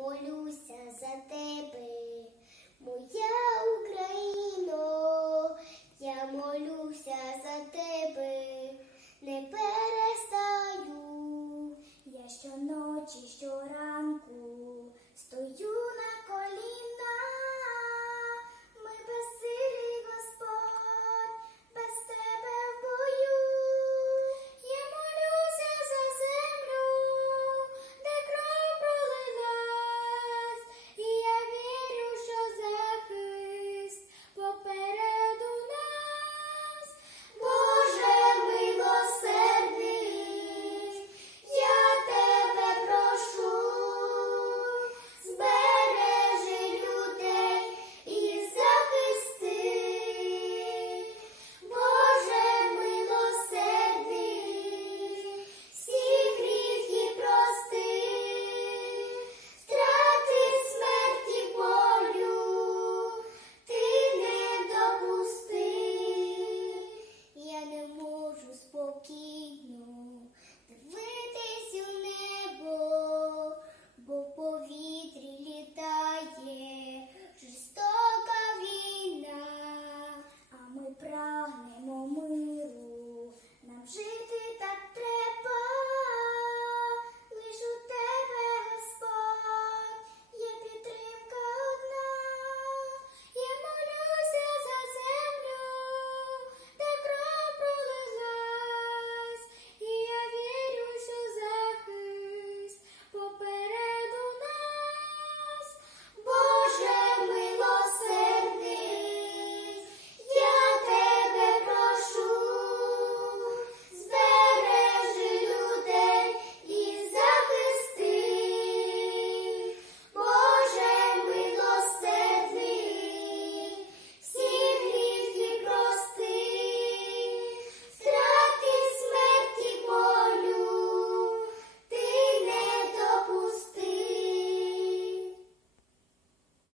молюся за тебе, моя Україно, я молюся за тебе, не перестаю, я щоночі, що.